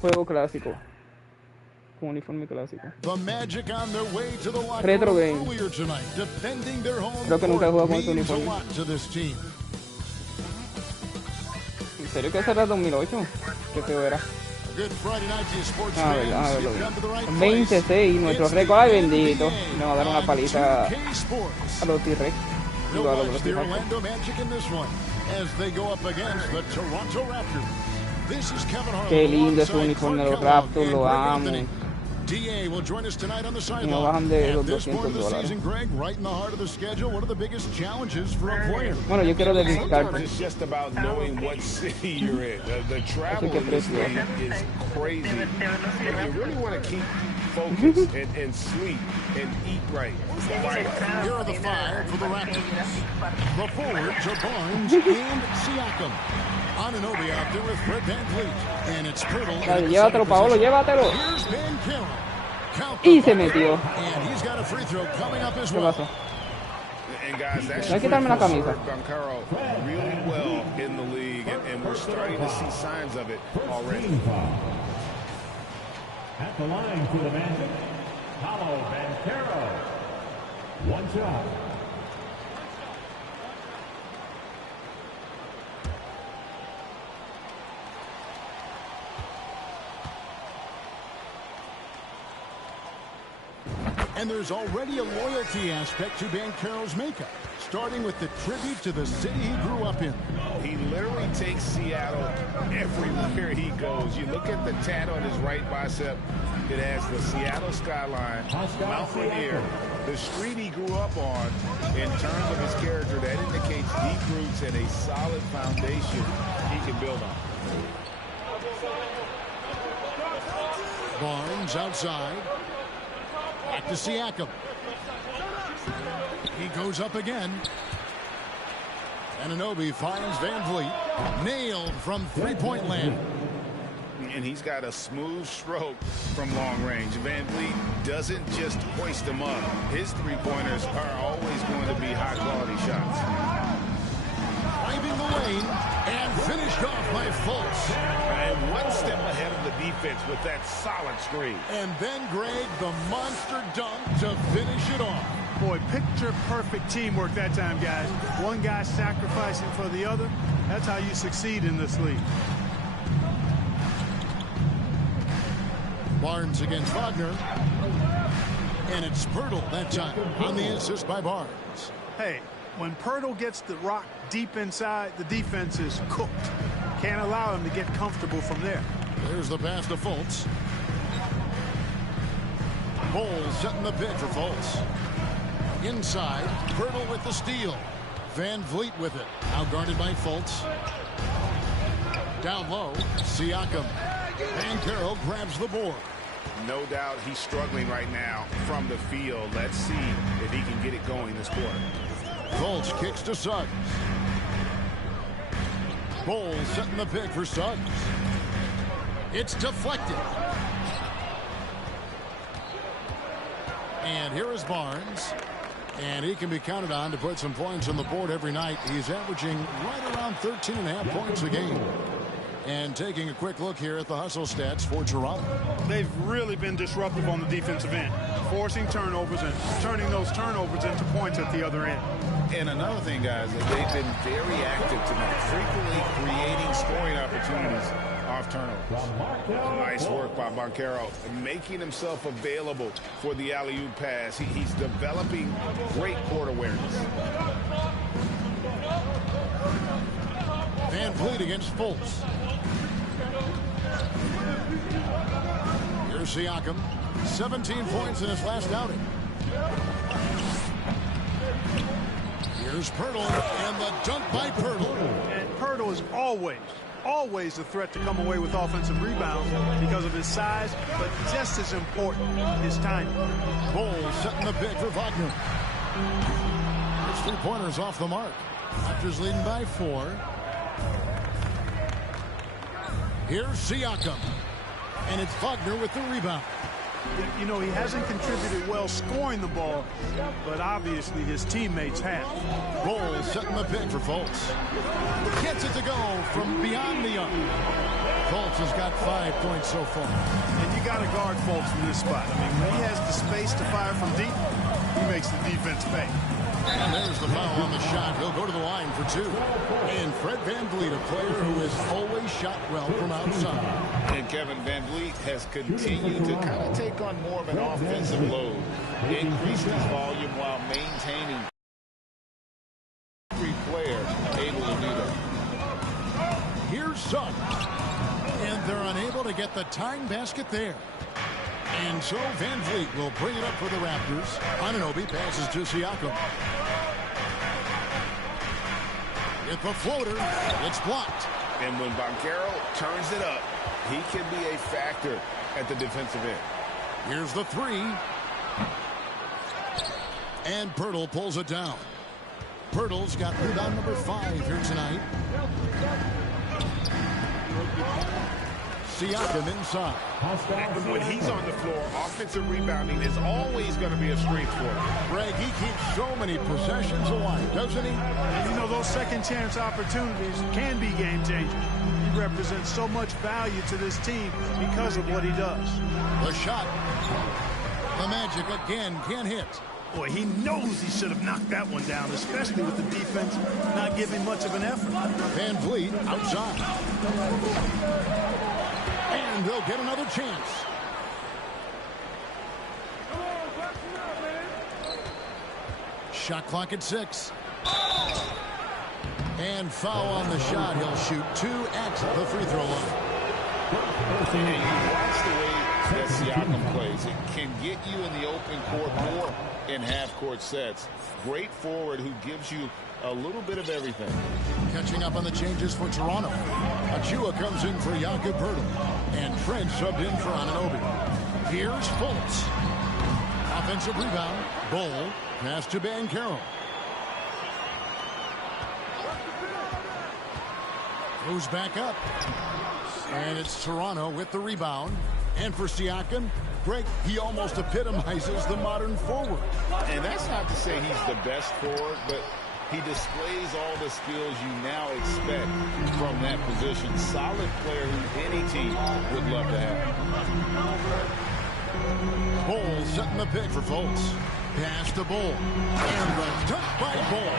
Juego clásico. Con uniforme clásico. Retro game. Creo que nunca he jugado con este uniforme. ¿En serio que ese era 2008? Qué feo era. A verlo bien. 26, nuestro récord, ay bendito. Me va a dar una paliza a los T-Rex. Qué lindo ese uniforme de los Raptors, lo amo. Y no bajan de los $200. Bueno, yo quiero de Vince Carter. Así que precioso. Focus and sleep and eat right. Here are the five for the Raptors. The forwards are Barnes and Siakam. Anunoby out there with Fred VanVleet. And it's Pirtle. Dale, llévatelo, Paolo, llévatelo. Here's Banchero. Y se metió. And he's got a free throw coming up as ¿Qué well. pasó? And guys, that's Voy a quitarme la camisa. Banchero really well in the league, and we're starting to see signs of it already. At the line for the Magic, Paolo Banchero. One shot. And there's already a loyalty aspect to Banchero's makeup, starting with the tribute to the city he grew up in. He literally takes Seattle everywhere he goes. You look at the tat on his right bicep, it has the Seattle skyline, Mount Rainier, the street he grew up on. In terms of his character, that indicates deep roots and a solid foundation he can build on. Barnes outside. Back to Siakam. He goes up again. Anunoby finds VanVleet. Nailed from three-point land. And he's got a smooth stroke from long range. VanVleet doesn't just hoist him up. His three-pointers are always going to be high-quality shots. Driving the lane and finished off by Fultz. And one step ahead of the defense with that solid screen. And then Greg, the monster dunk to finish it off. Boy, picture-perfect teamwork that time, guys. One guy sacrificing for the other. That's how you succeed in this league. Barnes against Wagner. And it's Poeltl that time on the assist by Barnes. Hey, when Poeltl gets the rock deep inside, the defense is cooked. Can't allow him to get comfortable from there. There's the pass to Fultz. Bowles setting the pick for Fultz. Inside, Poeltl with the steal. Van Vliet with it. Now guarded by Fultz. Down low, Siakam. Banchero grabs the board. No doubt he's struggling right now from the field. Let's see if he can get it going this quarter. Fultz kicks to Suggs. Bowles setting the pick for Suggs. It's deflected. And here is Barnes. And he can be counted on to put some points on the board every night. He's averaging right around 13.5 points a game. And taking a quick look here at the hustle stats for Toronto. They've really been disruptive on the defensive end, forcing turnovers and turning those turnovers into points at the other end. And another thing, guys, that they've been very active tonight, frequently creating scoring opportunities off turnovers. Nice work by Banchero, making himself available for the alley-oop pass. He's developing great court awareness. Van Vliet against Fultz. Here's Siakam. 17 points in his last outing. Here's Poeltl, and the dunk by Poeltl. And Poeltl is always a threat to come away with offensive rebounds because of his size, but just as important, his timing. Bowles setting the pick for Wagner. His three-pointers off the mark. Raptors leading by 4. Here's Siakam. And it's Wagner with the rebound. You know, he hasn't contributed well scoring the ball, but obviously his teammates have. Bowles setting the pick for Fultz. Gets it to go from beyond the arc. Fultz has got 5 points so far. And you got to guard Fultz from this spot. I mean, when he has the space to fire from deep, he makes the defense pay. And there's the foul on the shot. He'll go to the line for 2. And Fred Van Vliet, a player who has always shot well from outside. And Kevin Van Vliet has continued to kind of take on more of an offensive load, increased his volume while maintaining every player able to do that. Here's Suggs. And they're unable to get the tying basket there. And so Van Vliet will bring it up for the Raptors. Anunoby passes to Siakam. With the floater, it's blocked. And when Banchero turns it up, he can be a factor at the defensive end. Here's the 3. And Poeltl pulls it down. Poeltl's got rebound number 5 here tonight. Siakam inside. When he's on the floor, offensive rebounding is always going to be a strength for him. Greg, he keeps so many possessions alive, doesn't he? And you know, those second chance opportunities can be game changing. He represents so much value to this team because of what he does. The shot. The Magic again can't hit. Boy, he knows he should have knocked that one down, especially with the defense not giving much of an effort. Van Vliet outside. And they'll get another chance. Shot clock at 6. And foul on the shot. He'll shoot 2 at the free throw line. And you watch the way that Siakam plays. It can get you in the open court more in half-court sets. Great forward who gives you a little bit of everything. Catching up on the changes for Toronto. Achua comes in for Jakob Poeltl. And Fred subbed in for Anunoby. Here's Fultz. Offensive rebound. Bol. Pass to Banchero. Goes back up. And it's Toronto with the rebound. And for Siakam, Greg, he almost epitomizes the modern forward. And that's not to say he's the best forward, but he displays all the skills you now expect from that position. Solid player who any team would love to have. Bol setting the pick for Fultz. Pass to Bol. And the dunk by Bol.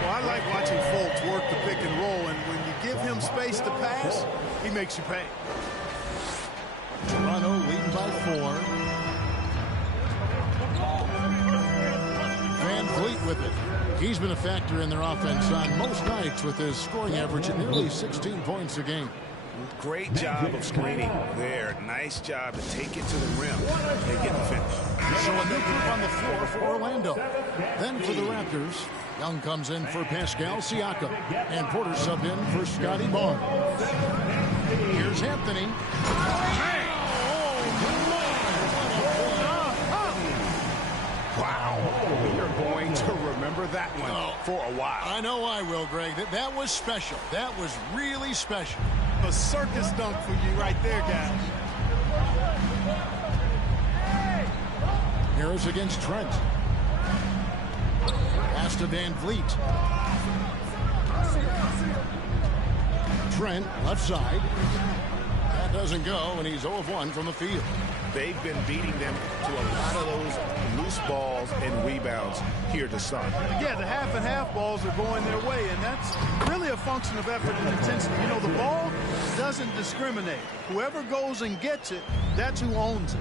Well, I like watching Fultz work the pick and roll, and when you give him space to pass, he makes you pay. Toronto leading by 4. Van Vliet with it. He's been a factor in their offense on most nights with his scoring average at nearly 16 points a game. Great job of screening there. Nice job to take it to the rim and get the finish. So a new group on the floor for Orlando. Then for the Raptors, Young comes in for Pascal Siakam. And Porter subbed in for Scotty Barnes. Here's Anthony. Wow. We are going to remember that one for a while. I know I will, Greg. That was special. That was really special. A circus dunk for you right there, guys. Harris against Trent. Pass to Van Vliet. Trent, left side. That doesn't go, and he's 0 of 1 from the field. They've been beating them to a lot of those loose balls and rebounds here to start. Yeah, the half and half balls are going their way, and that's really a function of effort and intensity. You know, the ball doesn't discriminate. Whoever goes and gets it, that's who owns it.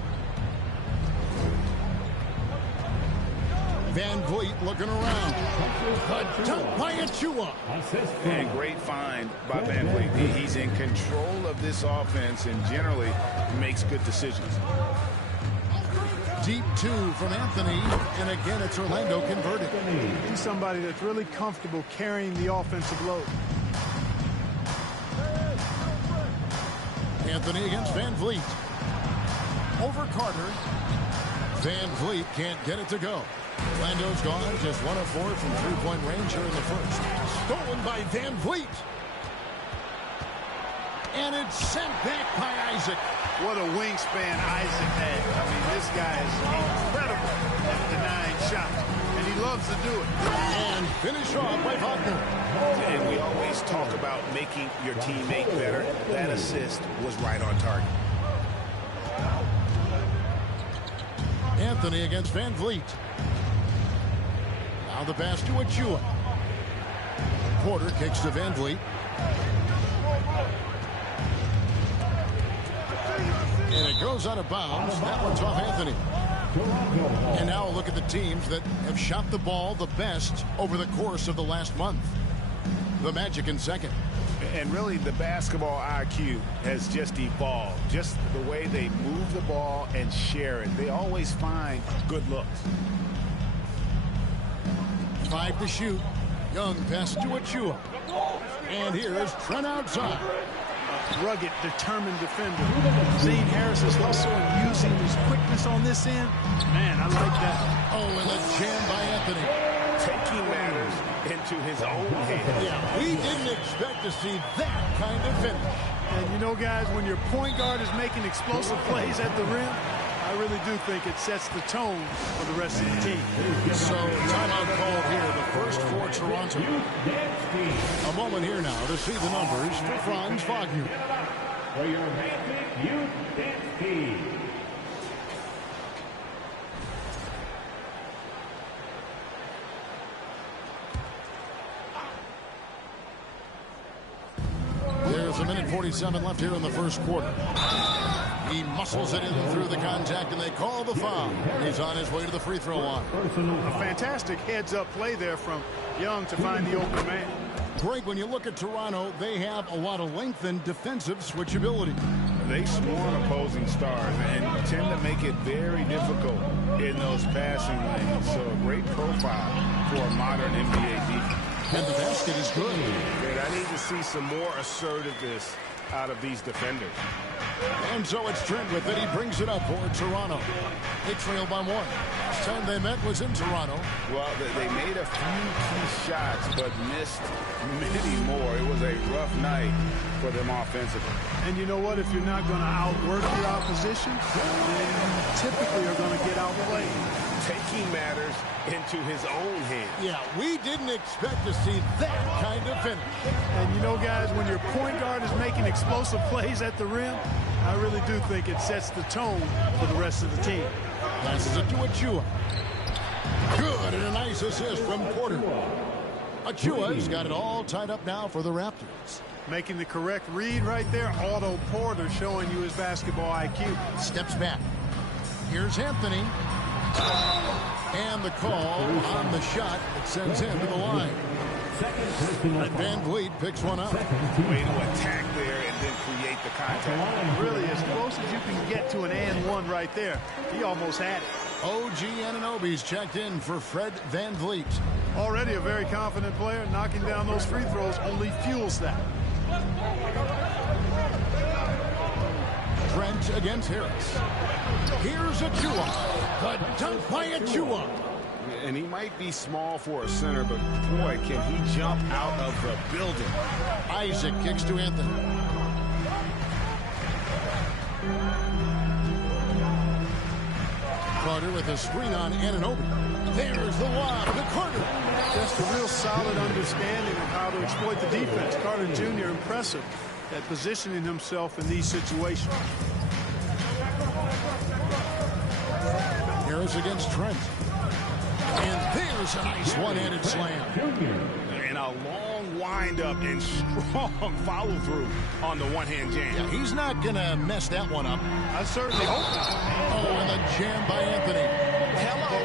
Van Vliet looking around. A dunk by Achua. And great find by Van Vliet. He's in control of this offense and generally makes good decisions. Deep 2 from Anthony, and again it's Orlando converted. He's somebody that's really comfortable carrying the offensive load. Anthony against Van Vliet. Over Carter. Van Vliet can't get it to go. Orlando's gone just 1 of 4 from three-point range here in the first. Stolen by Van Vliet. And it's sent back by Isaac. What a wingspan Isaac had. I mean, this guy is incredible at denying shots, and he loves to do it. And finish off by Wagner. And we always talk about making your teammate better. That assist was right on target. Anthony against Van Vliet. Now the pass to Achua. Porter kicks to Van Vliet. And it goes out of bounds. That one's off Anthony. And now look at the teams that have shot the ball the best over the course of the last month. The Magic in second. And really, the basketball IQ has just evolved. Just the way they move the ball and share it. They always find good looks. 5 to shoot. Young pass to Achua. And here's Trent outside. Rugged, determined defender. Seeing Harris's hustle and using his quickness on this end, man, I like that. Oh, and a jam by Anthony. Taking matters into his own hands. Yeah, we didn't expect to see that kind of finish. And you know, guys, when your point guard is making explosive plays at the rim, I really do think it sets the tone for the rest of the team. So, timeout called here, the first for Toronto. A moment here now to see the numbers for Franz Wagner. For your Magic Youth Dance Team. There's a minute 47 left here in the first quarter. He muscles it in through the contact, and they call the foul. He's on his way to the free throw line. A fantastic heads-up play there from Young to find the open man. Greg, when you look at Toronto, they have a lot of length and defensive switchability. They swarm opposing stars and tend to make it very difficult in those passing lanes. So a great profile for a modern NBA defense. And the basket is good. And I need to see some more assertiveness out of these defenders. And so it's Trent with it. He brings it up for Toronto. They trail by 1. Last time they met was in Toronto. Well, they made a few key shots, but missed many more. It was a rough night for them offensively. And you know what? If you're not going to outwork your opposition, then you typically are going to get outplayed. Taking matters into his own hands. Yeah, we didn't expect to see that kind of finish. And you know, guys, when your point guard is making explosive plays at the rim, I really do think it sets the tone for the rest of the team. Passes it to Achua. Good, and a nice assist from Porter. Achua's got it all tied up now for the Raptors. Making the correct read right there. Otto Porter showing you his basketball IQ. Steps back. Here's Anthony. And the call on the shot that sends him to the line. Fred VanVleet picks one up. Way to attack there and then create the contact. Really, as close as you can get to an and one right there. He almost had it. OG Anunoby's checked in for Fred VanVleet. Already a very confident player. Knocking down those free throws only fuels that. Trent against Harris. Here's Achua. The dunk by Achua. And he might be small for a center, but boy, can he jump out of the building. Isaac kicks to Anthony. Carter with a screen on Anunoby. There's the lob to Carter. Just a real solid understanding of how to exploit the defense. Carter Jr. impressive at positioning himself in these situations. Harris against Trent. And there's a nice one-handed slam. And a long windup and strong follow-through on the one-hand jam. Yeah, he's not going to mess that one up. I certainly hope not. Oh, and the jam by Anthony. Hello.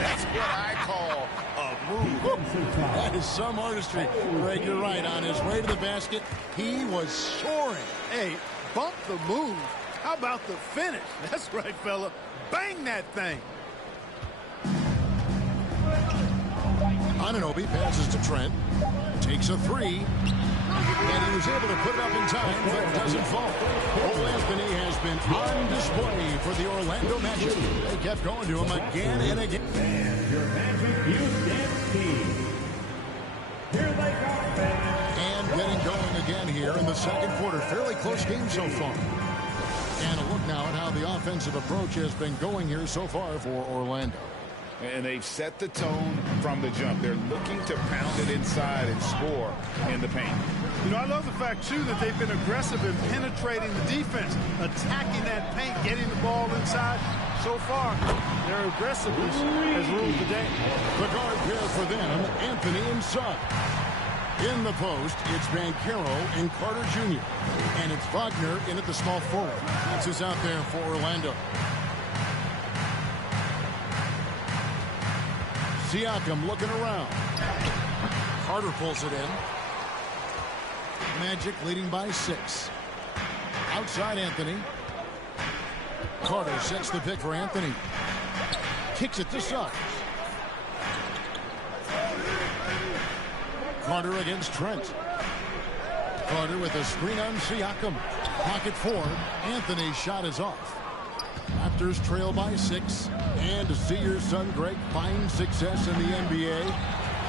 That's what I call a move. That is some artistry. Greg, you're right. On his way to the basket, he was soaring. Hey, bump the move. How about the finish? That's right, fella. Bang that thing. Anunoby passes to Trent. Takes a three. And he was able to put it up in time, but it doesn't fall. Cole Anthony has been on display for the Orlando Magic. They kept going to him again and again. And your Magic Youth team. Here they go, fans. And getting going again here in the second quarter. Fairly close game so far. And a look now at how the offensive approach has been going here so far for Orlando. And they've set the tone from the jump. They're looking to pound it inside and score in the paint. You know, I love the fact, too, that they've been aggressive in penetrating the defense, attacking that paint, getting the ball inside. So far, their aggressiveness has ruled the day. The guard pair for them, Anthony and Son. In the post, it's Banchero and Carter Jr. And it's Wagner in at the small forward. That's who's out there for Orlando. Siakam looking around. Carter pulls it in. Magic leading by 6. Outside Anthony. Carter sets the pick for Anthony. Kicks it to Suggs. Carter against Trent. Carter with a screen on Siakam. Pocket forward. Anthony's shot is off. Raptors trail by 6. And to see your son Greg find success in the NBA,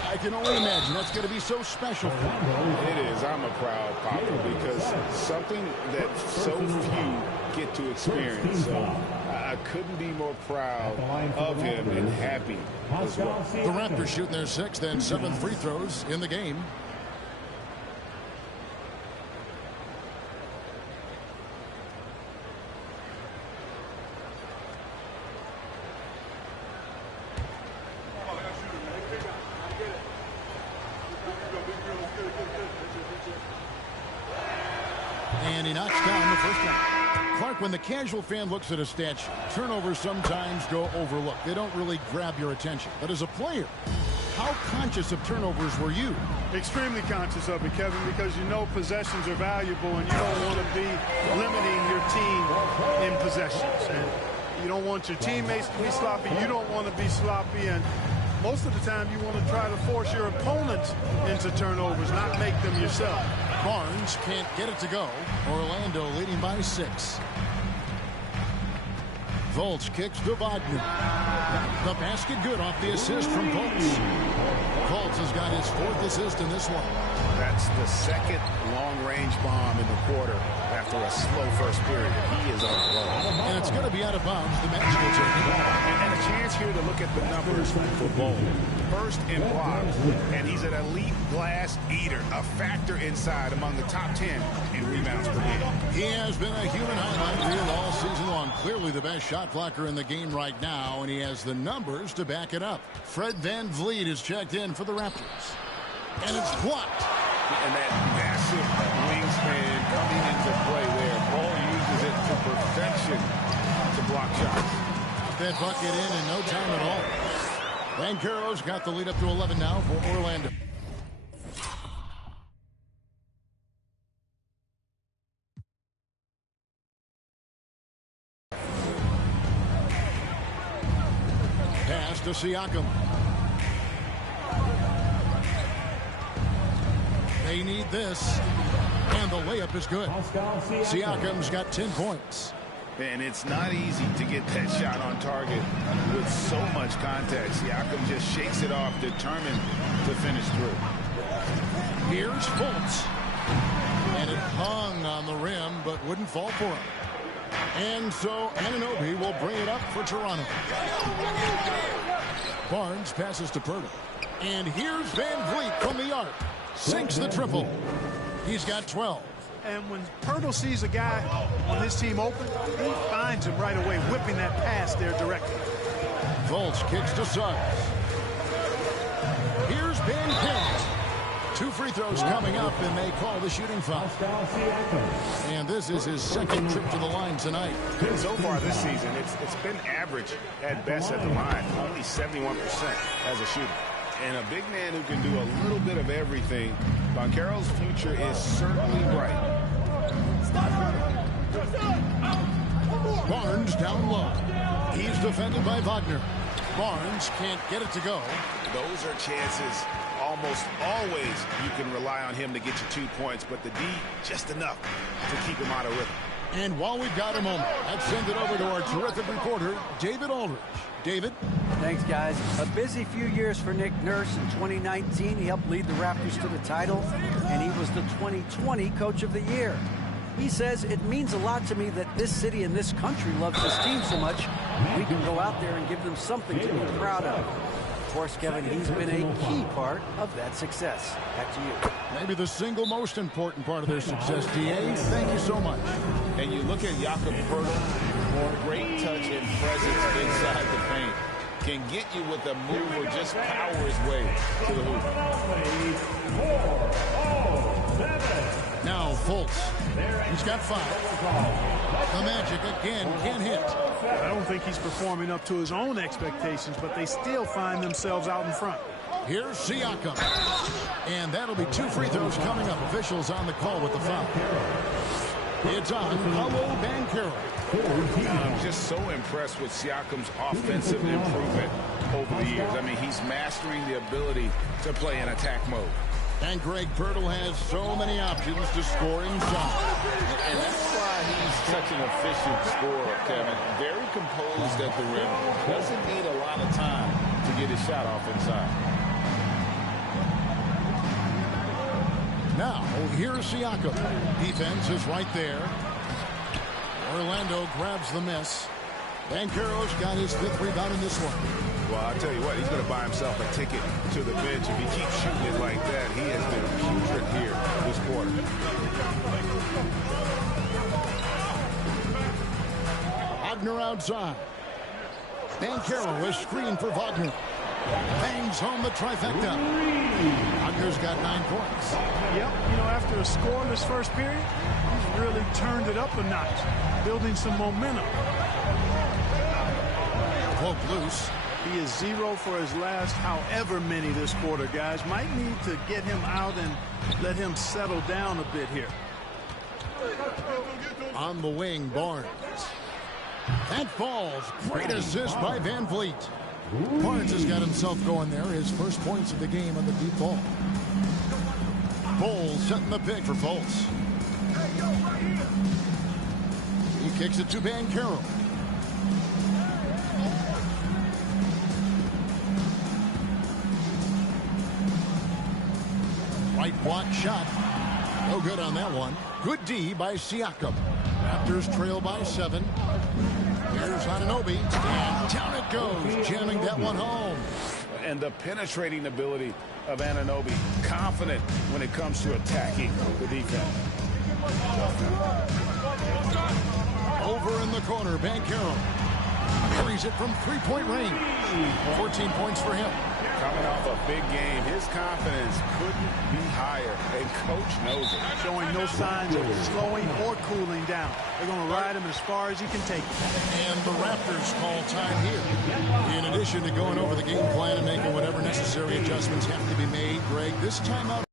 I can only imagine that's going to be so special for him. It is. I'm a proud papa because something that so few get to experience. So I couldn't be more proud of him and happy as well. The Raptors shooting their 6th and 7th free throws in the game. And he knocks down the first one. Clark, when the casual fan looks at a stat sheet, turnovers sometimes go overlooked. They don't really grab your attention. But as a player, how conscious of turnovers were you? Extremely conscious of it, Kevin, because you know possessions are valuable and you don't want to be limiting your team in possessions. And you don't want your teammates to be sloppy. You don't want to be sloppy. And most of the time you want to try to force your opponents into turnovers, not make them yourself. Barnes can't get it to go. Orlando leading by 6. Fultz kicks to Wagner. The basket good off the assist from Fultz. Fultz has got his 4th assist in this one. That's the second long-range bomb in the quarter after a slow first period. He is on a roll. And it's going to be out of bounds. The Magic will take the ball. And a chance here to look at the numbers for Bol. First in blocks, and he's an elite glass eater, a factor inside among the top 10 in rebounds per game. He has been a human highlight reel all season long. Clearly the best shot blocker in the game right now, and he has the numbers to back it up. Fred VanVleet is checked in for the Raptors. And it's blocked. And that massive wingspan coming into play there. Ball uses it to perfection to block shots. that bucket in no time at all. Banchero's got the lead up to 11 now for Orlando. Pass to Siakam. They need this. And the layup is good. Siakam's got 10 points. And it's not easy to get that shot on target with so much contact. Siakam just shakes it off, determined to finish through. Here's Fultz. And it hung on the rim, but wouldn't fall for him. And so Anunoby will bring it up for Toronto. Barnes passes to Poeltl. And here's Van Vliet from the arc. Sinks the triple. He's got 12. And when Poeltl sees a guy on his team open, he finds him right away, whipping that pass there directly. Fultz kicks to Suggs. Here's Banchero. 2 free throws coming up, and they call the shooting foul. And this is his second trip to the line tonight. So far this season, it's been average at best at the line. Only 71% as a shooter. And a big man who can do a little bit of everything. Banchero's future is certainly bright. Barnes down low. He's defended by Wagner. Barnes can't get it to go. Those are chances. Almost always you can rely on him to get you 2 points, but the D just enough to keep him out of rhythm. And while we've got a moment, let's send it over to our terrific reporter, David Aldridge. David? Thanks, guys. A busy few years for Nick Nurse. In 2019, he helped lead the Raptors to the title, and he was the 2020 Coach of the Year. He says, it means a lot to me that this city and this country loves this team so much, we can go out there and give them something to be proud of. Of course, Kevin, he's been a key part of that success. Back to you. Maybe the single most important part of their success, D.A. Thank you so much. And you look at Jakob Poeltl, great touch and presence inside the paint. Can get you with a move or just power his way to the hoop. Now Fultz. He's got 5. The Magic again can't hit. I don't think he's performing up to his own expectations, but they still find themselves out in front. Here's Siakam. And that'll be 2 free throws coming up. Officials on the call with the foul. It's on Paolo Banchero. I'm just so impressed with Siakam's offensive improvement over the years. I mean, he's mastering the ability to play in attack mode. And Greg Poeltl has so many options to score inside. And that's why he's such an efficient scorer, Kevin. Very composed at the rim. Doesn't need a lot of time to get his shot off inside. Now, here's Siakam. Defense is right there. Orlando grabs the miss. Banchero's got his 5th rebound in this one. Well, I'll tell you what, he's going to buy himself a ticket to the bench. If he keeps shooting it like that, he has been putrid here this quarter. Wagner outside. Banchero is screened for Wagner. Bangs home the trifecta. Wagner's got 9 points. Yep, you know, after a scoreless first period, he's really turned it up a notch, building some momentum. Poke loose. He is 0 for his last however many this quarter, guys. Might need to get him out and let him settle down a bit here. On the wing, Barnes. That falls. Great assist by Van Vliet. Barnes has got himself going there. His first points of the game on the deep ball. Bowles setting the pick for Fultz. He kicks it to Banchero. Right block shot. No good on that one. Good D by Siakam. Raptors trail by 7. Here's Anunoby. And down it goes. Jamming that one home. And the penetrating ability of Anunoby. Confident when it comes to attacking the defense. Over in the corner, Banchero. Buries it from 3-point range. 14 points for him. Coming off a big game, his confidence couldn't be higher, and Coach knows it. Showing no signs of slowing or cooling down. They're going to ride him as far as he can take it. And the Raptors call time here. In addition to going over the game plan and making whatever necessary adjustments have to be made, Greg, this timeout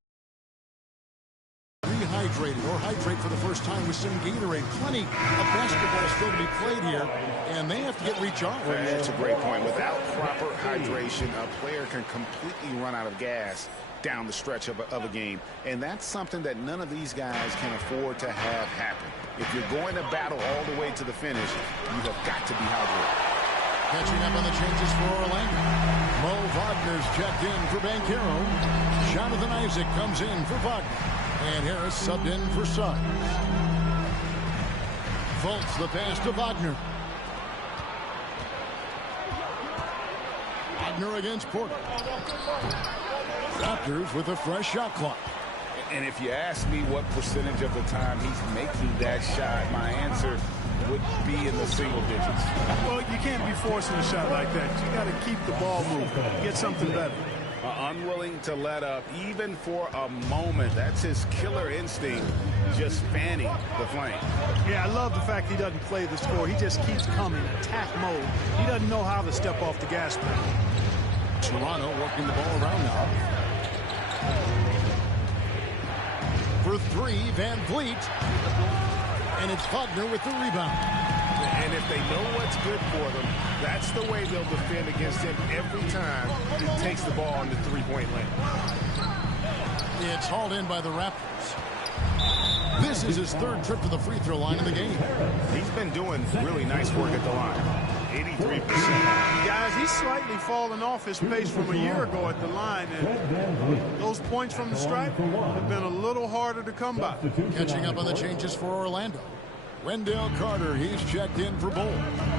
rehydrated or hydrate for the first time with some Gatorade. Plenty of basketball still to be played here, and they have to get recharged. That's a great point. Without proper hydration, a player can completely run out of gas down the stretch of a game, and that's something that none of these guys can afford to have happen. If you're going to battle all the way to the finish, you have got to be hydrated. Catching up on the changes for Orlando. Mo Wagner's checked in for Banchero. Jonathan Isaac comes in for Wagner. And Harris subbed in for Suggs. Fultz the pass to Wagner. Wagner against Porter. Raptors with a fresh shot clock. And if you ask me what percentage of the time he's making that shot, my answer would be in the single digits. Well, you can't be forcing a shot like that. You got to keep the ball moving, get something better. Unwilling to let up even for a moment. That's his killer instinct, just fanning the flame. Yeah, I love the fact he doesn't play the score. He just keeps coming, attack mode. He doesn't know how to step off the gas pedal. Toronto working the ball around now. For three, Van Vliet. And it's Wagner with the rebound. And if they know what's good for them, that's the way they'll defend against him every time he takes the ball in the three-point lane. It's hauled in by the Raptors. This is his third trip to the free throw line in the game. He's been doing really nice work at the line. 83%. Guys, he's slightly fallen off his pace from a year ago at the line, and those points from the stripe have been a little harder to come by. Catching up on the changes for Orlando. Wendell Carter, he's checked in for Bull.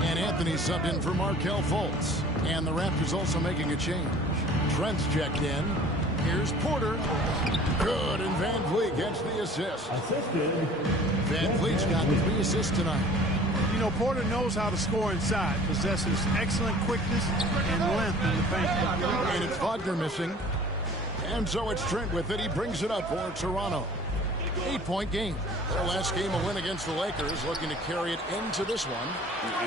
And Anthony subbed in for Markelle Fultz. And the Raptors also making a change. Trent's checked in. Here's Porter. Good, and Van Vliet gets the assist. Van Vliet's got 3 assists tonight. You know, Porter knows how to score inside, possesses excellent quickness and length in the paint. And it's Wagner missing. And so it's Trent with it. He brings it up for Toronto. 8-point game. Their last game, a win against the Lakers, looking to carry it into this one.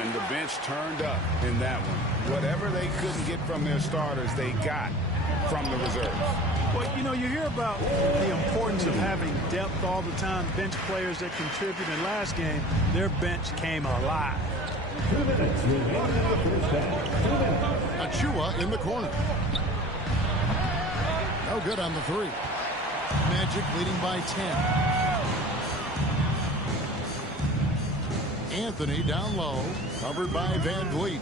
And the bench turned up in that one. Whatever they couldn't get from their starters, they got from the reserves. Well, you know, you hear about the importance of having depth all the time, bench players that contribute. In last game, their bench came alive. Achua in the corner. No good on the three. Magic leading by 10. Anthony down low, covered by Van Vliet.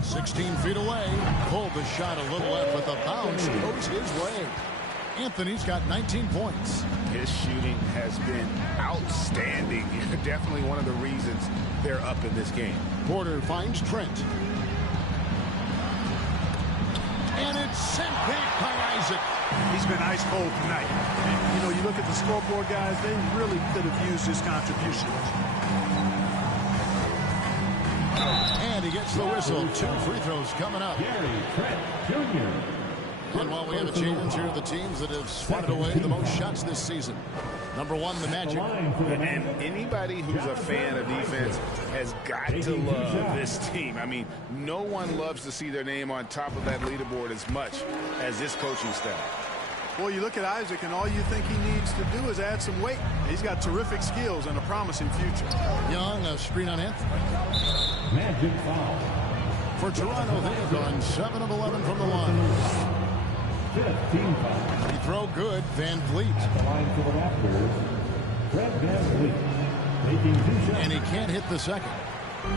16 feet away, pulled the shot a little left, but the bounce goes his way. Anthony's got 19 points. His shooting has been outstanding. Definitely one of the reasons they're up in this game. Porter finds Trent. And it's sent back by Isaac. He's been ice cold tonight. And, you know, you look at the scoreboard, guys, they really could have used his contributions. And he gets the whistle. 2 free throws coming up. Gary Trent Jr. And while we have a change here, the teams that have swatted away the most shots this season. Number 1, the Magic. And anybody who's a fan of defense has got to love this team. I mean, no one loves to see their name on top of that leaderboard as much as this coaching staff. Well, you look at Isaac, and all you think he needs to do is add some weight. He's got terrific skills and a promising future. Young, a screen on Anthony. Magic foul. For Toronto, they have gone 7 of 11 from the line. 15 foul. He throw good, Van Vliet. At the line for the Raptors, Fred Van Vliet. Taking 2 shots. And he can't hit the second.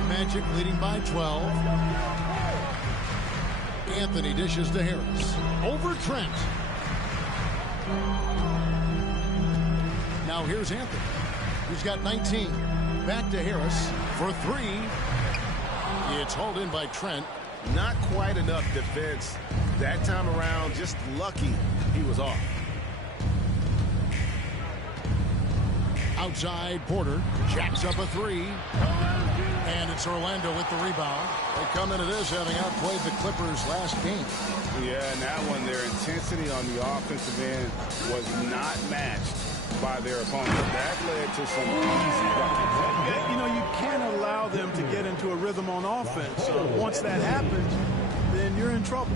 Magic leading by 12. Anthony dishes to Harris. Over Trent. Now here's Anthony. He's got 19. Back to Harris for 3. It's hauled in by Trent. Not quite enough defense that time around. Just lucky he was off. Outside, Porter jacks up a 3. And it's Orlando with the rebound. They come into this having outplayed the Clippers last game. Yeah, and that one, their intensity on the offensive end was not matched by their opponent. That led to some easy buckets. You know, you can't allow them to get into a rhythm on offense. So once that happens, then you're in trouble.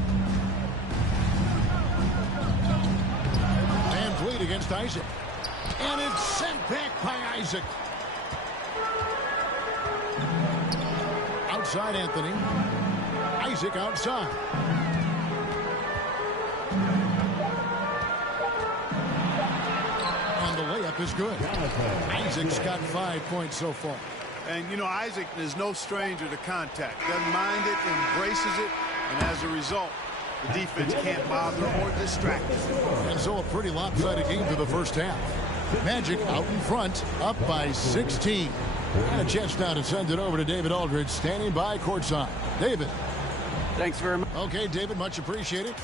Van Vliet against Isaac. And it's sent back by Isaac. Outside Anthony. Isaac outside. And the layup is good. Isaac's got 5 points so far. And, you know, Isaac is no stranger to contact. Doesn't mind it, embraces it, and as a result, the defense can't bother or distract him. And so a pretty lopsided game to the first half. Magic out in front, up by 16. And a chance now to send it over to David Aldridge, standing by courtside. David. Thanks very much. Okay, David, much appreciated.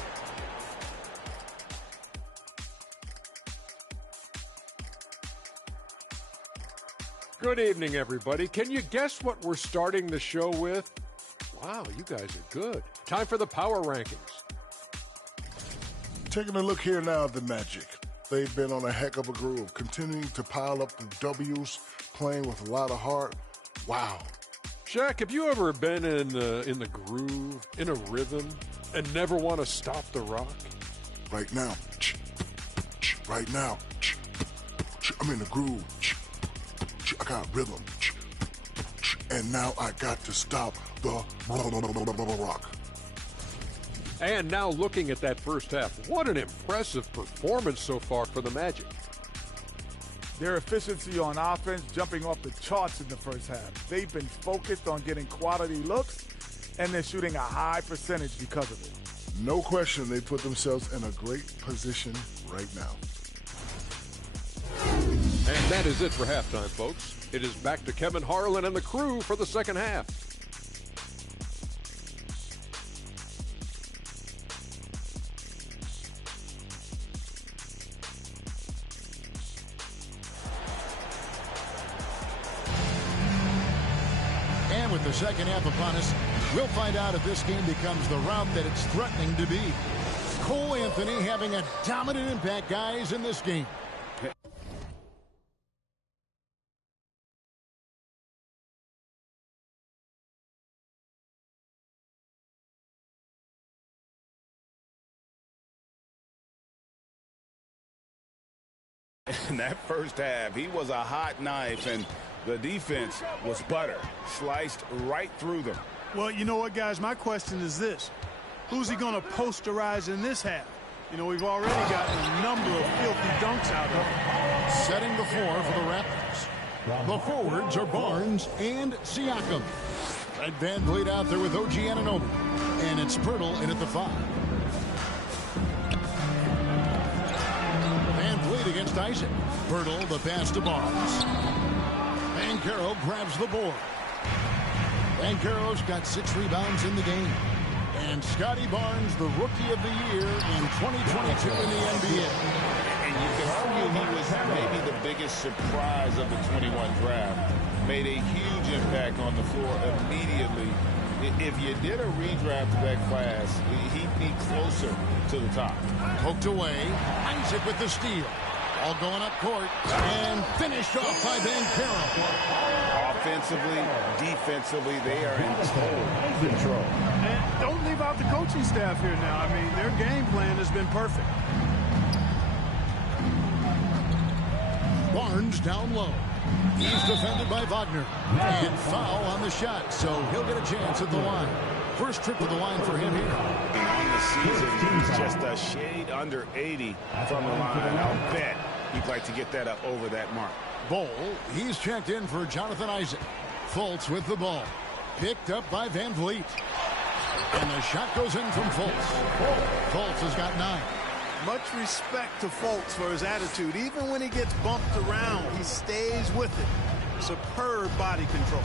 Good evening, everybody. Can you guess what we're starting the show with? Wow, you guys are good. Time for the power rankings. Taking a look here now at the Magic. They've been on a heck of a groove, continuing to pile up the W's, playing with a lot of heart. Wow. Shaq, have you ever been in the groove, in a rhythm, and never want to stop the rock? Right now. Right now. I'm in the groove. I got rhythm. And now I got to stop the rock. And now looking at that first half, what an impressive performance so far for the Magic. Their efficiency on offense jumping off the charts in the first half. They've been focused on getting quality looks, and they're shooting a high percentage because of it. No question they put themselves in a great position right now. And that is it for halftime, folks. It is back to Kevin Harlan and the crew for the second half. And with the second half upon us, we'll find out if this game becomes the route that it's threatening to be. Cole Anthony having a dominant impact, guys, in this game. In that first half, he was a hot knife, and the defense was butter, sliced right through them. Well, you know what, guys? My question is this. Who's he going to posterize in this half? You know, we've already gotten a number of filthy dunks out of him. Setting the floor for the Raptors. The forwards are Barnes and Siakam. Red Van Vliet out there with OG Anunoby. And it's Pirtle in at the 5. Van Vliet against Isaac. Pirtle, the pass to Barnes. Banchero grabs the board. Banchero's got 6 rebounds in the game. And Scotty Barnes, the Rookie of the Year in 2022 in the NBA. And you can argue he was maybe the biggest surprise of the 21 draft. Made a huge impact on the floor immediately. If you did a redraft of that class, he'd be closer to the top. Poked away. Isaac with the steal. All going up court. And finished off by Banchero. Offensively, defensively, they are in total control. And don't leave out the coaching staff here now. I mean, their game plan has been perfect. Barnes down low. He's defended by Wagner. And foul on the shot, so he'll get a chance at the line. First trip to the line for him here. And on the season, he's just a shade under 80 from the line. I'll bet he'd like to get that up over that mark. Bol, he's checked in for Jonathan Isaac. Fultz with the ball. Picked up by Van Vliet. And the shot goes in from Fultz. Fultz has got 9. Much respect to Fultz for his attitude. Even when he gets bumped around, he stays with it. Superb body control.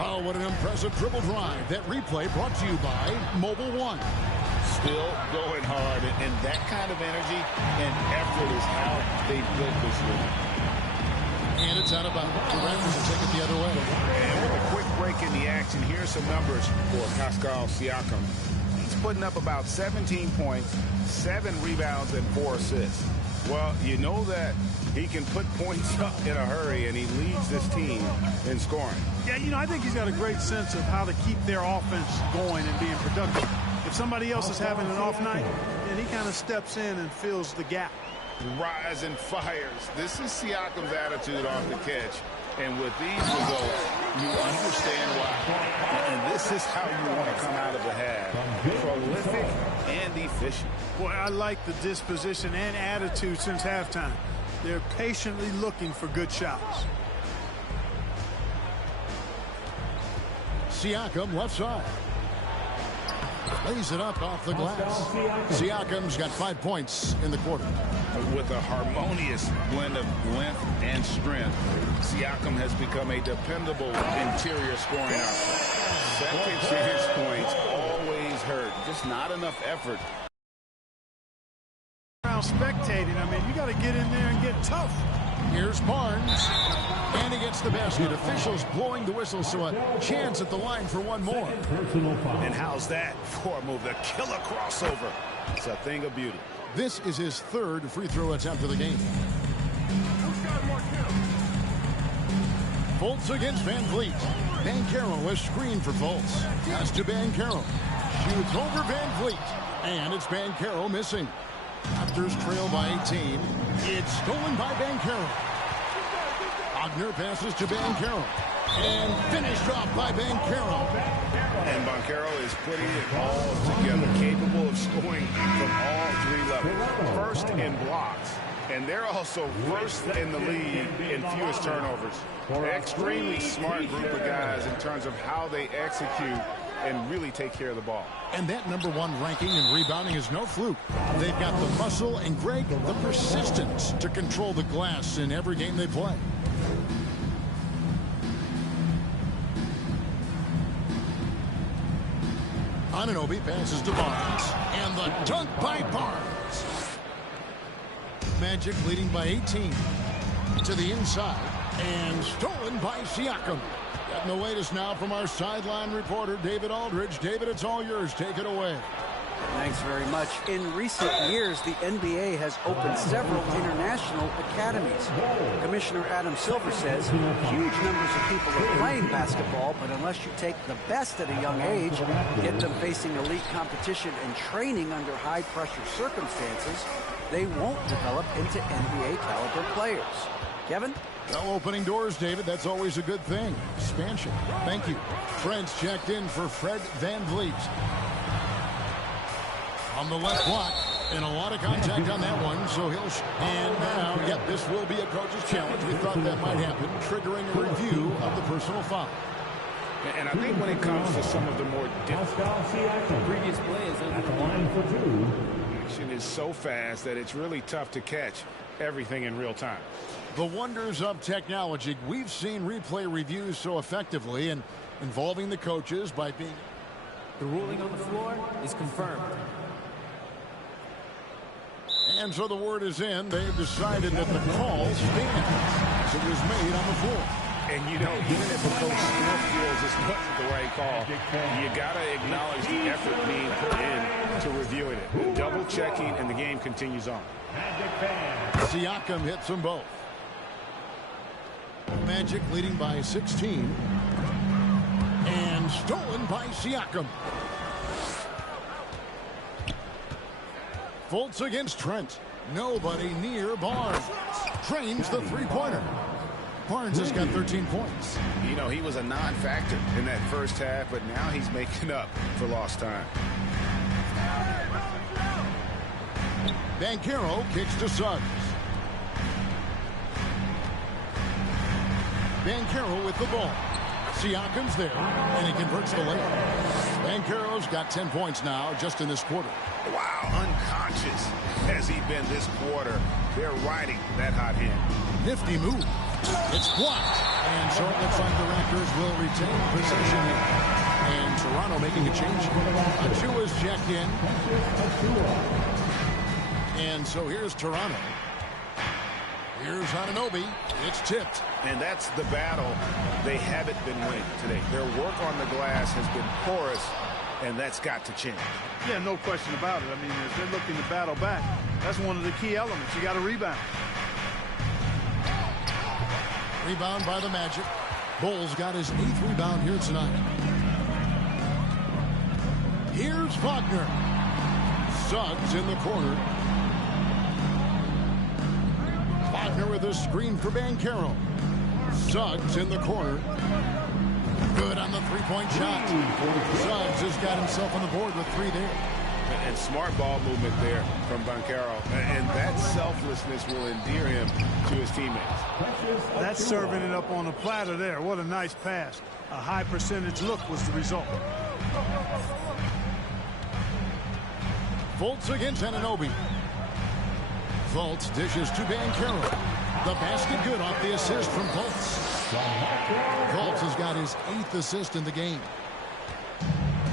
Oh, what an impressive dribble drive. That replay brought to you by Mobile One. Still going hard, and that kind of energy and effort is how they built this league. And it's out of bounds. The Raptors will take it the other way. And with a quick breaking the action. Here's some numbers for Pascal Siakam. He's putting up about 17 points, 7 rebounds, and 4 assists. Well, you know that he can put points up in a hurry, and he leads this team in scoring. Yeah, you know, I think he's got a great sense of how to keep their offense going and being productive. If somebody else is having an off night, then he kind of steps in and fills the gap. Rise and fires. This is Siakam's attitude off the catch. And with these results, you understand why. And this is how you want to come out of the half. Prolific and efficient. Boy, I like the disposition and attitude since halftime. They're patiently looking for good shots. Siakam left side. Lays it up off the glass. Siakam's got 5 points in the quarter. With a harmonious blend of length and strength, Siakam has become a dependable interior scoring option. Second chance points always hurt. Just not enough effort. Around spectating, I mean, you got to get in there and get tough. Here's Barnes. And he gets the basket. Officials blowing the whistle, so a chance at the line for one more. And how's that for a move? The killer crossover. It's a thing of beauty. This is his 3rd free throw attempt of the game. Fultz against Van Vliet. Banchero is screened for Fultz. Pass to Banchero. Shoots over Van Vliet. And it's Banchero missing. Raptors trail by 18. It's stolen by Banchero. Wagner passes to Banchero. And finished off by Banchero. And Banchero is putting it all together, capable of scoring from all 3 levels. First in blocks. And they're also first in the league in fewest turnovers. Extremely smart group of guys in terms of how they execute and really take care of the ball. And that #1 ranking in rebounding is no fluke. They've got the muscle and, Greg, the persistence to control the glass in every game they play. Anunoby passes to Barnes. And the dunk by Barnes. Magic leading by 18. To the inside. And stolen by Siakam. Getting the latest now from our sideline reporter, David Aldridge. David, it's all yours. Take it away. Thanks very much. In recent years, the NBA has opened several international academies. Commissioner Adam Silver says huge numbers of people are playing basketball, but unless you take the best at a young age, get them facing elite competition and training under high-pressure circumstances, they won't develop into NBA-caliber players. Kevin? No opening doors, David. That's always a good thing. Expansion. Thank you. Fred's checked in for Fred Van Vliet. On the left block, and a lot of contact on that one, so he'll... And now, yep, this will be a coach's challenge. We thought that might happen, triggering a review of the personal foul. And I think when it comes to some of the more difficult previous plays at the line for 2. action is so fast that it's really tough to catch everything in real time. The wonders of technology. We've seen replay reviews so effectively and involving the coaches by being... The ruling on the floor is confirmed. And so the word is in. They've decided that the call stands. It was made on the floor. And, you know, even if a coach still feels this wasn't the right call, you got to acknowledge the effort being put in to reviewing it. Double checking, and the game continues on. Siakam hits them both. Magic leading by 16. And stolen by Siakam. Fultz against Trent. Nobody near Barnes. Trains the three-pointer. Barnes has got 13 points. You know, he was a non-factor in that first half, but now he's making up for lost time. Banchero kicks to Suggs. Banchero with the ball. Siakam's there, and he converts the layup. Banchero's got 10 points now just in this quarter. Wow, unconscious has he been this quarter. They're riding that hot hand. Nifty move. It's blocked. And so it looks like the Raptors will retain possession here. And Toronto making a change. Achua's checked in. And so here's Toronto. Here's Anunoby. It's tipped. And that's the battle they haven't been winning today. Their work on the glass has been porous, and that's got to change. Yeah, no question about it. I mean, as they're looking to battle back, that's one of the key elements. You got to rebound. Rebound by the Magic. Bulls got his 8th rebound here tonight. Here's Wagner. Suggs in the corner. Wagner with a screen for Banchero. Suggs in the corner. Good on the three-point shot. Suggs has got himself on the board with 3 there. And smart ball movement there from Banchero. And that selflessness will endear him to his teammates. That's serving it up on a platter there. What a nice pass. A high percentage look was the result. Fultz against Anunoby. Fultz dishes to Banchero. The basket good off the assist from Fultz. Fultz has got his 8th assist in the game.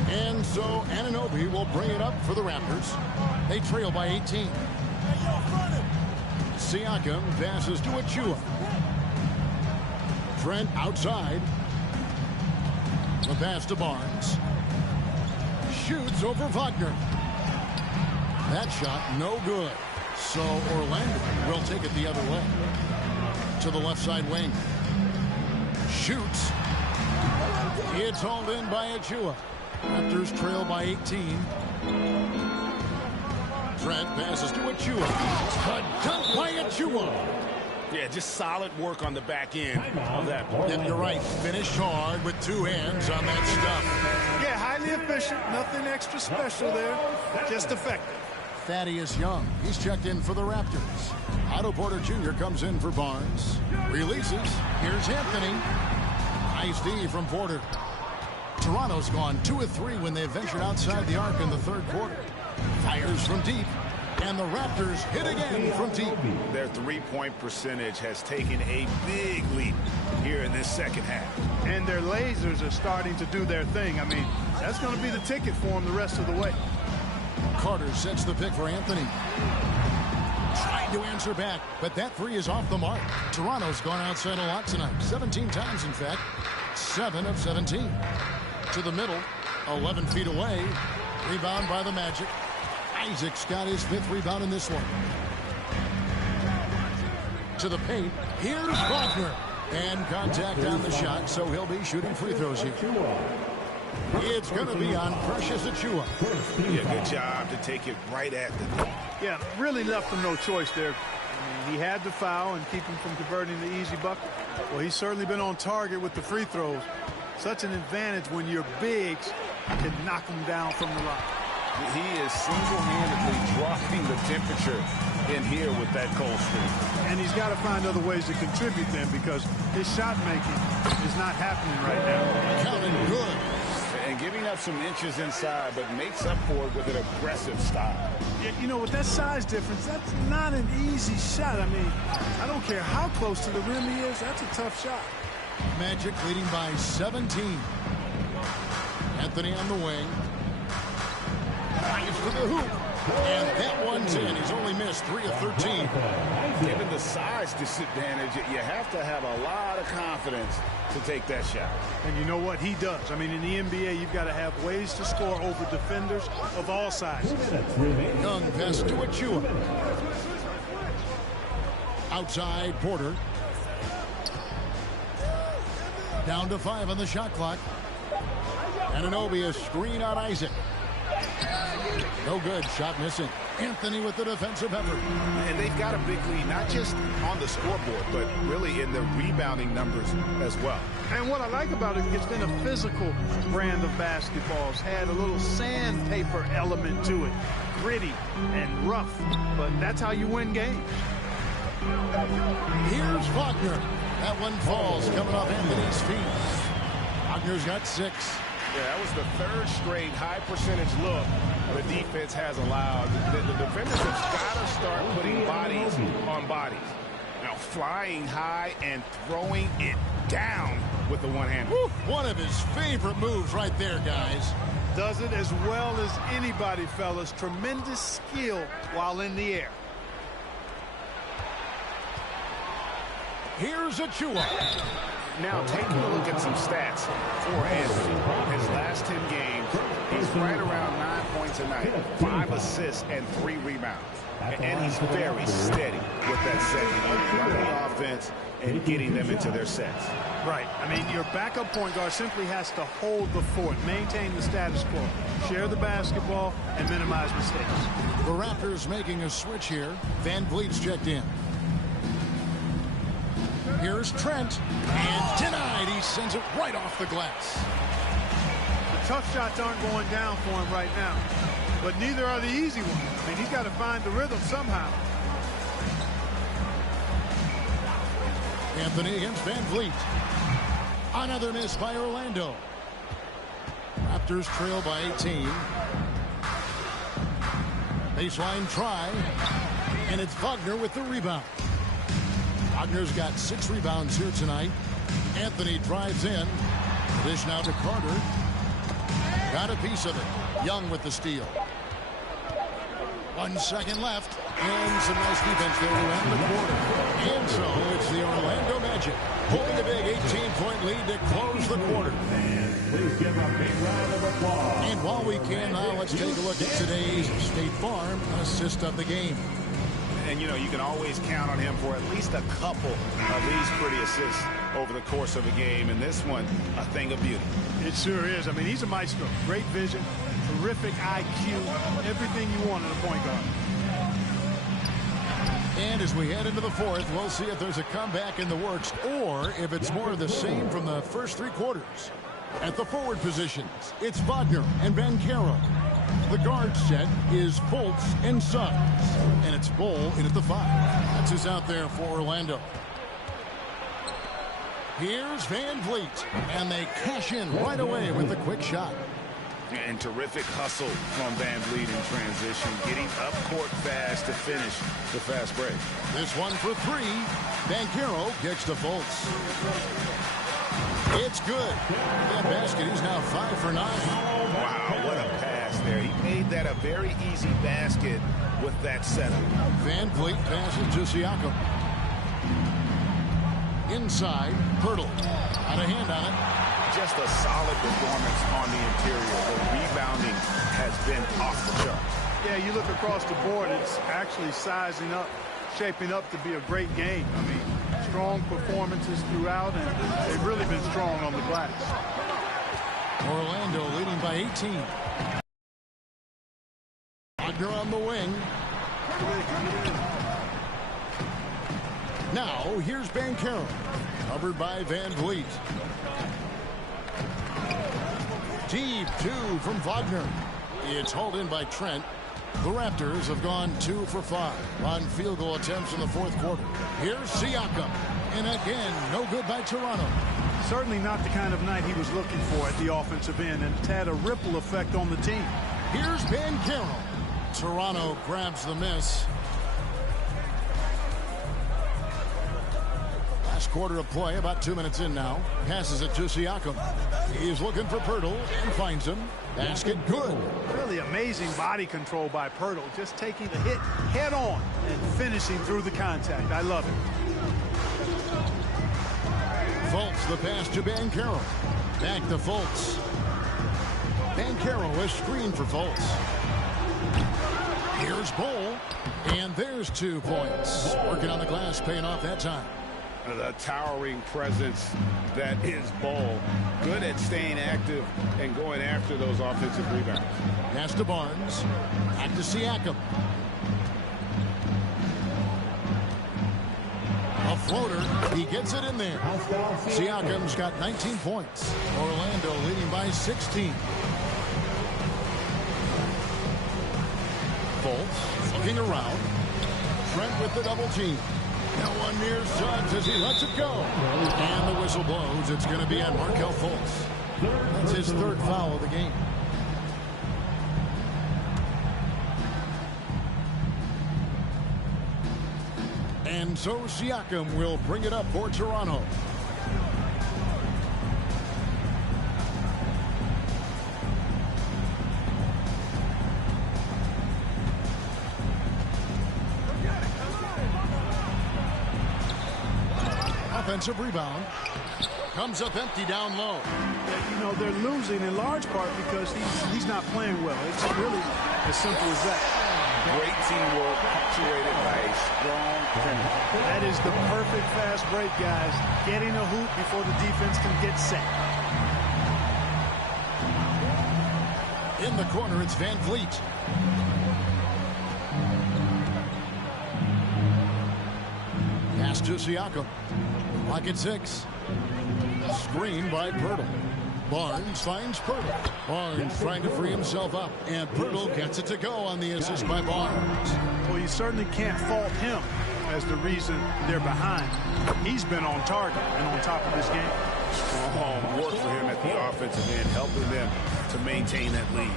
And so Anunoby will bring it up for the Raptors. They trail by 18. Siakam passes to Achua. Trent outside. The pass to Barnes. Shoots over Wagner. That shot no good. So Orlando will take it the other way. To the left side wing. Shoots. It's hauled in by Achua. Raptors trail by 18. Trent passes to Achua. A dunk by Achua. Yeah, just solid work on the back end of that ball. And you're right. Finished hard with 2 hands on that stuff. Yeah, highly efficient. Nothing extra special there. Just effective. Thaddeus Young. He's checked in for the Raptors. Otto Porter Jr. comes in for Barnes. Releases. Here's Anthony. Nice D from Porter. Toronto's gone 2 of 3 when they ventured outside the arc in the 3rd quarter. Fires from deep. And the Raptors hit again from deep. Their three-point percentage has taken a big leap here in this second half. And their lasers are starting to do their thing. I mean, that's going to be the ticket for them the rest of the way. Carter sets the pick for Anthony. Trying to answer back, but that 3 is off the mark. Toronto's gone outside a lot tonight. 17 times, in fact. 7 of 17. To the middle. 11 feet away. Rebound by the Magic. Isaac's got his 5th rebound in this one. To the paint. Here's Wagner. And contact on the shot, so he'll be shooting free throws here. It's going to be on Precious Achua. Yeah, good job to take it right at the... Yeah, really left him no choice there. I mean, he had to foul and keep him from converting the easy bucket. Well, he's certainly been on target with the free throws. Such an advantage when your bigs can knock him down from the line. He is single-handedly dropping the temperature in here with that cold streak. And he's got to find other ways to contribute then, because his shot making is not happening right now. Counting good. And giving up some inches inside, but makes up for it with an aggressive style. Yeah, you know, with that size difference, that's not an easy shot. I mean, I don't care how close to the rim he is, that's a tough shot. Magic leading by 17. Anthony on the wing. Drives for the hoop. And that one's in. He's only missed 3 of 13. Given the size disadvantage, you have to have a lot of confidence to take that shot. And you know what? He does. I mean, in the NBA, you've got to have ways to score over defenders of all sizes. Young pass to Achua. Outside, Porter. Down to 5 on the shot clock. Anunoby, a screen on Isaac. No good. Shot missing. Anthony with the defensive effort. And they've got a big lead, not just on the scoreboard, but really in the rebounding numbers as well. And what I like about it, it's been a physical brand of basketball. It's had a little sandpaper element to it. Gritty and rough, but that's how you win games. Here's Wagner. That one falls coming off Anthony's feet. Wagner's got 6. Yeah, that was the 3rd straight high percentage look the defense has allowed. The defenders have got to start putting bodies on bodies. Now flying high and throwing it down with the one-hand. One of his favorite moves right there, guys. Does it as well as anybody, fellas. Tremendous skill while in the air. Here's Achua. Now, taking a look at some stats for Anthony. His last 10 games, he's right around 9 points a night, 5 assists, and 3 rebounds. And he's very steady with that second unit, running the offense and getting them into their sets. Right. I mean, your backup point guard simply has to hold the fort, maintain the status quo, share the basketball, and minimize mistakes. The Raptors making a switch here. Van Vliet's checked in. Here's Trent, and denied. He sends it right off the glass. The tough shots aren't going down for him right now, but neither are the easy ones. I mean, he's got to find the rhythm somehow. Anthony against Van Vliet. Another miss by Orlando. Raptors trail by 18. Baseline try, and it's Wagner with the rebound. Wagner's got 6 rebounds here tonight. Anthony drives in. Dish now to Carter. Got a piece of it. Young with the steal. 1 second left. And some nice defense there to end the quarter. And so it's the Orlando Magic holding a big 18-point lead to close the quarter. Please give a big round of applause. And while we can now, let's take a look at today's State Farm assist of the game. And, you know, you can always count on him for at least a couple of these pretty assists over the course of a game. And this one, a thing of beauty. It sure is. I mean, he's a maestro. Great vision, terrific IQ, everything you want in a point guard. And as we head into the fourth, we'll see if there's a comeback in the works or if it's more of the same from the first 3 quarters. At the forward positions, it's Wagner and Banchero. The guard set is Fultz and Suggs. And it's Bol in at the 5. That's who's out there for Orlando. Here's Van Vliet. And they cash in right away with the quick shot. And terrific hustle from Van Vliet in transition, getting up court fast to finish the fast break. This one for 3. Banchero kicks to Fultz. It's good. That basket, he's now 5 for 9. Wow, what a pass there. He made that a very easy basket with that setup. Van Vliet passes to Siakam. Inside, Pirtle. Got a hand on it. Just a solid performance on the interior. The rebounding has been off the charts. Yeah, you look across the board, it's actually sizing up, shaping up to be a great game. I mean, strong performances throughout, and they've really been strong on the glass. Orlando leading by 18. Wagner on the wing. Now, here's Banchero. Covered by Van Vliet. Deep 2 from Wagner. It's hauled in by Trent. The Raptors have gone 2 for 5 on field goal attempts in the fourth quarter. Here's Siakam. And again, no good by Toronto. Certainly not the kind of night he was looking for at the offensive end, and it's had a ripple effect on the team. Here's Banchero. Toronto grabs the miss. Last quarter of play, about 2 minutes in now. Passes it to Siakam. He's looking for Pirtle and finds him. Basket good. Really amazing body control by Pirtle. Just taking the hit head on and finishing through the contact. I love it. Fultz the pass to Banchero. Back to Fultz. Banchero is screened for Fultz. Here's Bol. And there's 2 points. Working on the glass, paying off that time. The towering presence that is Bol. Good at staying active and going after those offensive rebounds. Pass to Barnes. Back to Siakam. A floater. He gets it in there. Siakam's got 19 points. Orlando leading by 16. Fultz looking around. Trent with the double team. No one near Suggs as he lets it go. And the whistle blows. It's going to be on Markelle Fultz. That's his 3rd foul of the game. And so Siakam will bring it up for Toronto. offensive rebound. Comes up empty down low. You know, they're losing in large part because he's not playing well. It's really as simple as that. Great teamwork, punctuated by a strong finish. That is the perfect fast break, guys. Getting a hoop before the defense can get set. In the corner, it's Van Vliet. Pass to Siakam. Lock at 6. Screen by Pirtle. Barnes finds Pirtle. Barnes trying to free himself up. And Pirtle gets it to go on the assist by Barnes. Well, you certainly can't fault him as the reason they're behind. He's been on target and on top of this game. Strong work for him at the offensive end, helping them to maintain that lead.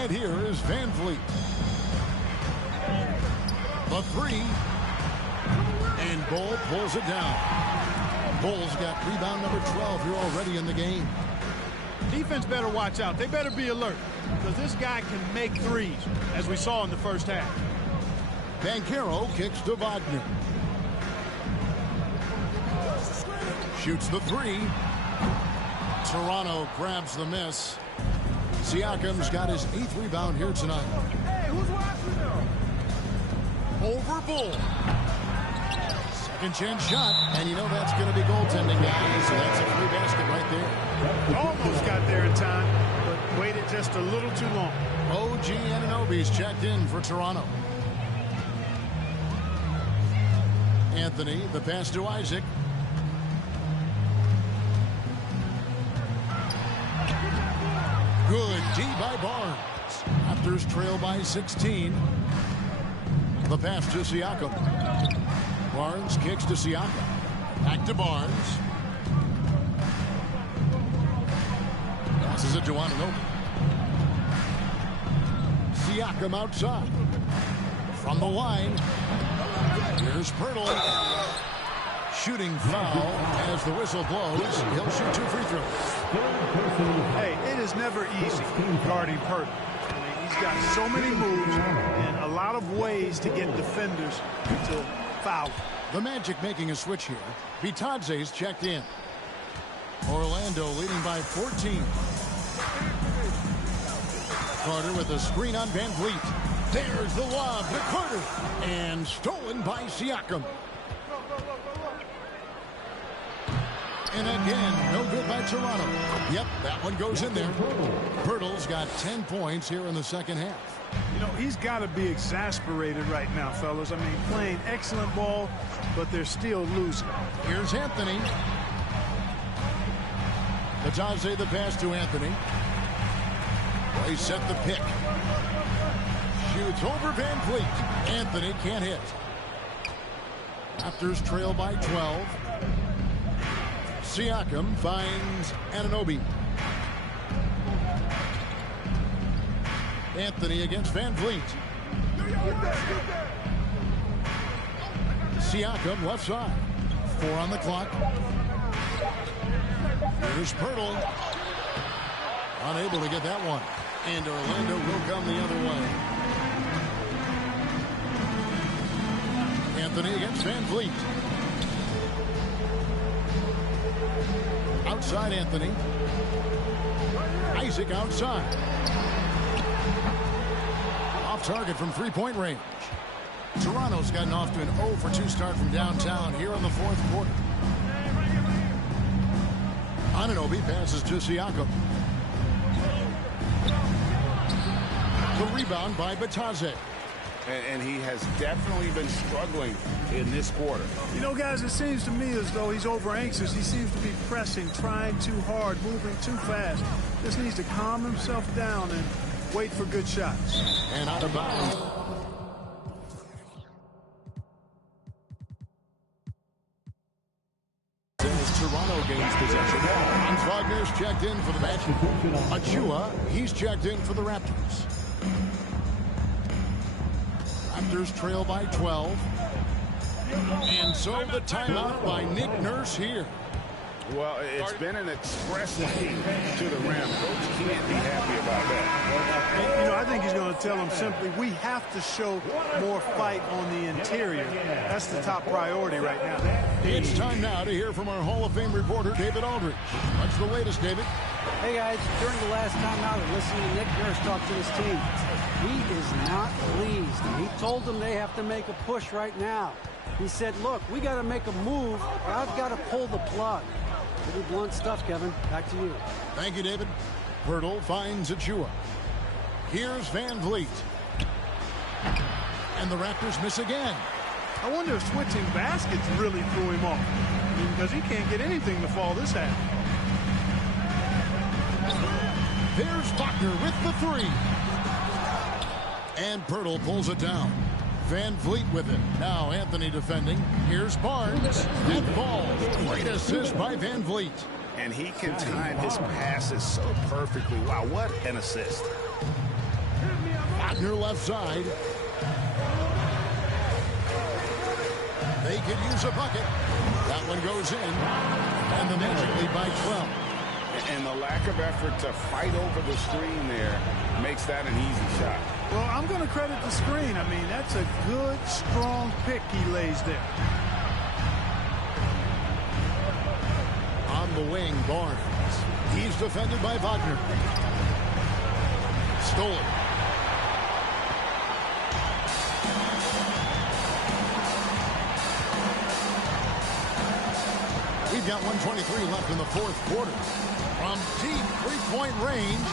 And here is Van Vliet. The 3. And Bull pulls it down. Bull's got rebound number 12 here already in the game. Defense better watch out. They better be alert because this guy can make threes, as we saw in the first half. Banchero kicks to Wagner. Shoots the 3. Toronto grabs the miss. Siakam's got his 8th rebound here tonight. Hey, who's watching them? Over Bull. Second chance shot, and you know that's going to be goaltending, guys. So that's a free basket right there. Almost got there in time, but waited just a little too long. OG Anunoby's checked in for Toronto. Anthony, the pass to Isaac. Good D by Barnes. Raptors trail by 16. The pass to Siakam. Barnes kicks to Siakam. Back to Barnes. Passes it to Anunoby. Siakam outside. From the line. Here's Pirtle. Shooting foul as the whistle blows. He'll shoot 2 free throws. Hey, it is never easy guarding Pirtle. I mean, he's got so many moves and a lot of ways to get defenders to foul. The Magic making a switch here. Bitadze's checked in. Orlando leading by 14. Carter with a screen on Van Vliet. There's the lob to Carter. And stolen by Siakam. And again, no good by Toronto. Yep, that one goes in there. Pirtle's got 10 points here in the second half. You know, he's got to be exasperated right now, fellas. I mean, playing excellent ball, but they're still losing. Here's Anthony. Bitadze the pass to Anthony. They set the pick. Shoots over Van Vliet. Anthony can't hit. Raptors trail by 12. Siakam finds Anunoby. Anthony against Van Vliet. Siakam left side. 4 on the clock. Here's Pirtle. Unable to get that one. And Orlando will come the other way. Anthony against Van Vliet. Outside Anthony. Isaac outside. Off target from 3-point range. Toronto's gotten off to an 0 for 2 start from downtown here in the 4th quarter. Anunoby passes to Siakam. The rebound by Bitadze. And he has definitely been struggling in this quarter. You know, guys, it seems to me as though he's over anxious. He seems to be pressing, trying too hard, moving too fast. Just needs to calm himself down and wait for good shots. And out of bounds. As Toronto gains possession. Franz Wagner's checked in for the Magic. Achua, he's checked in for the Raptors. Raptors trail by 12. And so the timeout by Nick Nurse here. Well, it's been an express lane to the rim. Coach can't be happy about that. And, you know, I think he's going to tell them simply, we have to show more fight on the interior. That's the top priority right now. It's time now to hear from our Hall of Fame reporter, David Aldridge. What's the latest, David? Hey, guys, during the last timeout, I listened to Nick Nurse talk to his team. He is not pleased. He told them they have to make a push right now. He said, look, we got to make a move, or I've got to pull the plug. Pretty blunt stuff, Kevin. Back to you. Thank you, David. Pirtle finds Achua. Here's Van Vliet. And the Raptors miss again. I wonder if switching baskets really threw him off. I mean, because he can't get anything to fall this half. There's Wagner with the three. And Pirtle pulls it down. Van Vliet with it. Now Anthony defending. Here's Barnes. That ball. Great assist by Van Vliet. And he can time his passes so perfectly. Wow, what an assist. Wagner left side. They could use a bucket. That one goes in. And the Magic lead by 12. And the lack of effort to fight over the screen there makes that an easy shot. Well, I'm going to credit the screen. I mean, that's a good, strong pick he lays there. On the wing, Barnes. He's defended by Wagner. Stolen. We've got 1:23 left in the fourth quarter. From deep three-point range.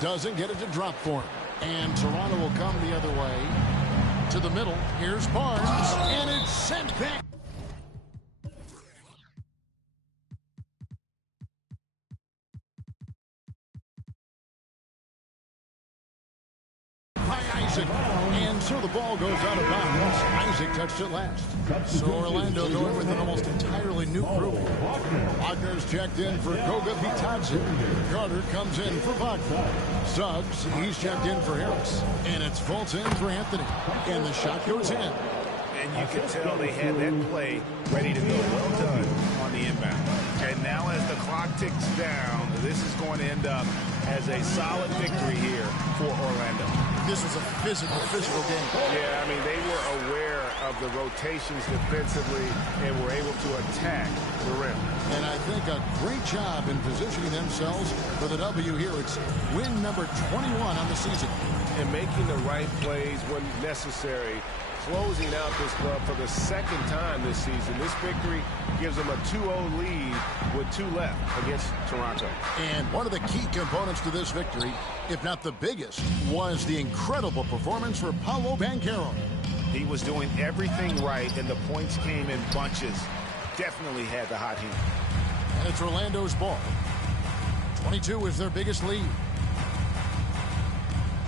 Doesn't get it to drop for him. And Toronto will come the other way. To the middle. Here's Barnes. And it's sent back. By Isaac. And so the ball goes out of bounds. Isaac touched it last. So Orlando going with an almost entirely new group. Wagner's checked in for Goga Bitadze. Carter comes in for Wagner. Suggs, he's checked in for Harris. And it's Fulton for Anthony. And the shot goes in. And you can tell they had that play ready to go. Well done on the inbound. And now as the clock ticks down, this is going to end up as a solid victory here for Orlando. This was a physical game. Yeah, I mean, they were aware of the rotations defensively and were able to attack the rim. And I think a great job in positioning themselves for the W here. It's win number 21 on the season. And making the right plays when necessary. Closing out this club for the second time this season. This victory gives them a 2-0 lead with 2 left against Toronto. And one of the key components to this victory, if not the biggest, was the incredible performance for Paolo Banchero. He was doing everything right, and the points came in bunches. Definitely had the hot hand. And it's Orlando's ball. 22 is their biggest lead.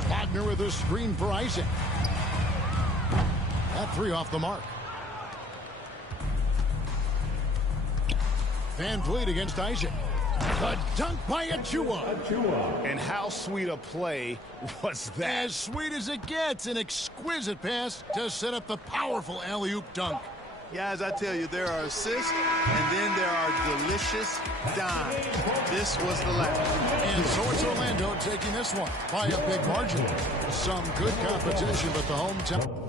Wagner with a screen for Isaac. That three off the mark. Van Vliet against Isaac. The dunk by Achua. And how sweet a play was that? As sweet as it gets. An exquisite pass to set up the powerful alley-oop dunk. Guys, I tell you, there are assists, and then there are delicious dimes. This was the last. And so it's Orlando taking this one by a big margin. Some good competition, but the hometown.